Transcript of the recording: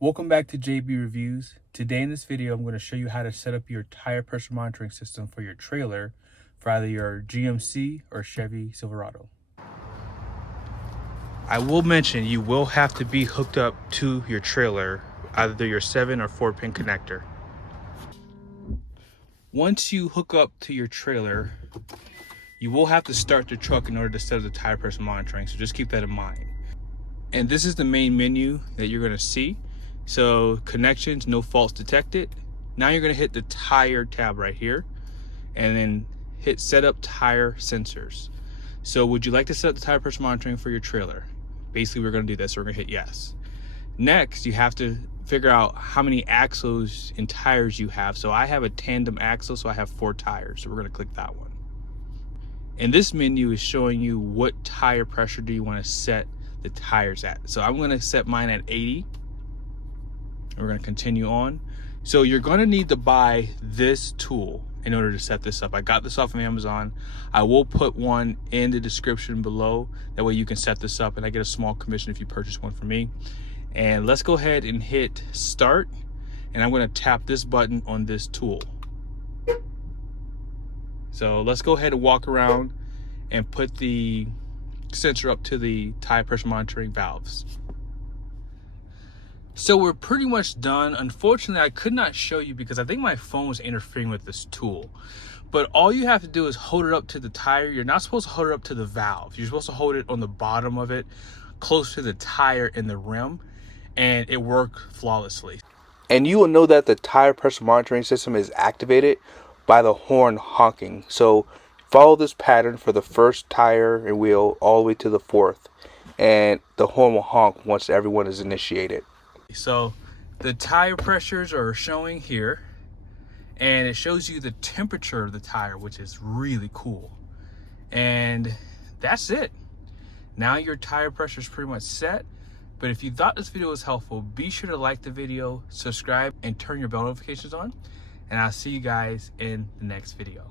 Welcome back to JB Reviews. Today in this video, I'm going to show you how to set up your tire pressure monitoring system for your trailer for either your GMC or Chevy Silverado. I will mention you will have to be hooked up to your trailer, either your 7 or 4-pin connector. Once you hook up to your trailer, you will have to start the truck in order to set up the tire pressure monitoring, so just keep that in mind. And this is the main menu that you're going to see. So connections, no faults detected. Now you're going to hit the tire tab right here and then hit set up tire sensors. So would you like to set up the tire pressure monitoring for your trailer? Basically, we're going to do this. So we're going to hit yes. Next, you have to figure out how many axles and tires you have. So I have a tandem axle, so I have 4 tires. So we're going to click that one. And this menu is showing you what tire pressure do you want to set the tires at. So I'm going to set mine at 80. We're going to continue on. So you're going to need to buy this tool in order to set this up. I got this off of Amazon. I will put one in the description below. That way you can set this up and I get a small commission if you purchase one from me. And let's go ahead and hit start. And I'm going to tap this button on this tool. So let's go ahead and walk around and put the sensor up to the tire pressure monitoring valves. So we're pretty much done. Unfortunately, I could not show you because I think my phone was interfering with this tool. But all you have to do is hold it up to the tire. You're not supposed to hold it up to the valve. You're supposed to hold it on the bottom of it, close to the tire and the rim, and it worked flawlessly. And you will know that the tire pressure monitoring system is activated by the horn honking. So follow this pattern for the first tire and wheel all the way to the 4th. And the horn will honk once everyone is initiated. So the tire pressures are showing here, and it shows you the temperature of the tire, which is really cool. And that's it. Now your tire pressure is pretty much set. But if you thought this video was helpful, be sure to like the video, subscribe, and turn your bell notifications on. And I'll see you guys in the next video.